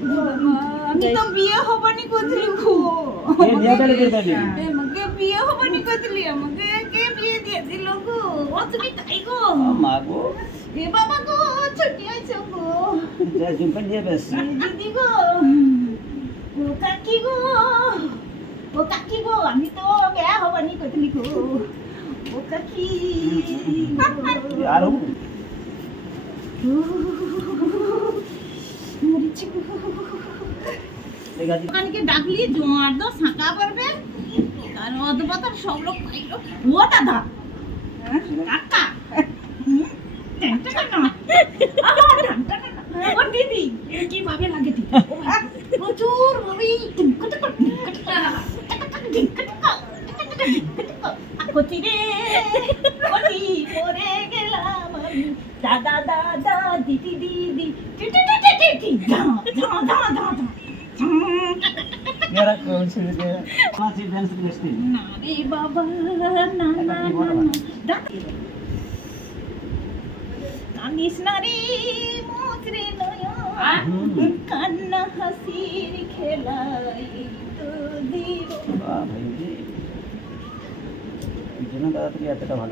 আমি তো বিয়ে হবানি করছিলি গো। আমাকে বিয়ে হবানি করছিলি, আমাকে কে বিয়ে দিয়েছিল গো? ও তুমি তাই গো মা গো এ বাবা গো, ছুটি আছে গো দিদি গো, ও কাকি গো, ও কাকি গো, আমি তো বিয়ে হবানি করছিলি গো। ও কাকি আরো মরিছি গো। দোকানকে ডাকলি জোয়ার দো শাঁকা পড়বে আর অধপতার সব লোক পাইলো। ও দাদা কাকা ও দিদি কি ভাবে লাগে দিদি প্রচুর ভাবে কচি রে কচি পড়ে গেলাম আমি দাদা দাদা দিদি দিদি টিটি টিটি টিটি ধা ধা ধা ধা ধা मेरा कौन सी क्लासिक डांस करती না রে বাবা না না না না কানিস না রে মোচরে নয়ন কান্না হাসির খেলাই তো দিব वाह भाई जी इतना दादा तो एतटा ভালো